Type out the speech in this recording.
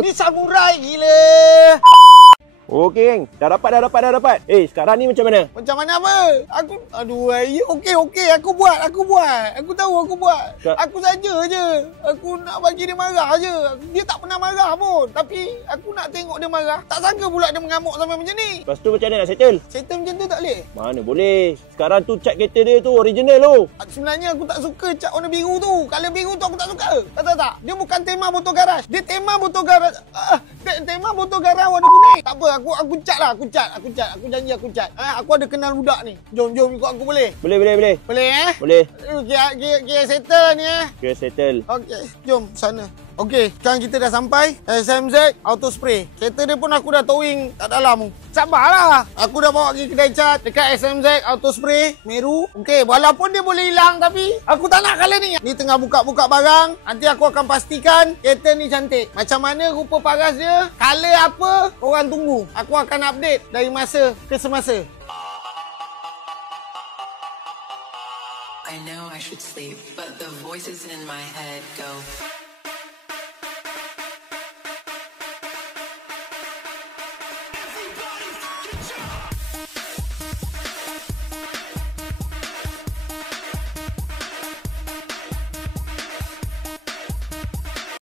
Ni samurai gila. Okey, geng. Dah dapat. Sekarang ni macam mana? Macam mana apa? Okey. Aku buat. Aku tahu aku buat. Aku saja je. Aku nak bagi dia marah je. Dia tak pernah marah pun. Tapi aku nak tengok dia marah. Tak sangka pula dia mengamuk sampai macam ni. Lepas tu macam mana nak settle? Settle macam tu tak boleh? Mana boleh. Sekarang tu cat kereta dia tu original tu. Sebenarnya aku tak suka cat warna biru tu. Color biru tu aku tak suka. Tak. Dia bukan tema botol garaj. Dia tema botol garaj. Tema botol garaj warna kuning. Tak apa, aku cat lah. Aku janji aku cat. Aku ada kenal budak ni. Jom ikut aku boleh? Boleh. Boleh Boleh. Kira settle ni Kira settle. Okey, jom sana. Okey, sekarang kita dah sampai SMZ Auto Spray. Kereta dia pun aku dah towing kat dalam. Sabarlah. Aku dah bawa pergi kedai cat dekat SMZ Auto Spray Meru. Okey, walaupun dia boleh hilang tapi aku tak nak color ni. Ni tengah buka-buka barang. Nanti aku akan pastikan kereta ni cantik. Macam mana rupa paras dia, color apa, korang tunggu. Aku akan update dari masa ke semasa. I know I should sleep, but the voices in my head go.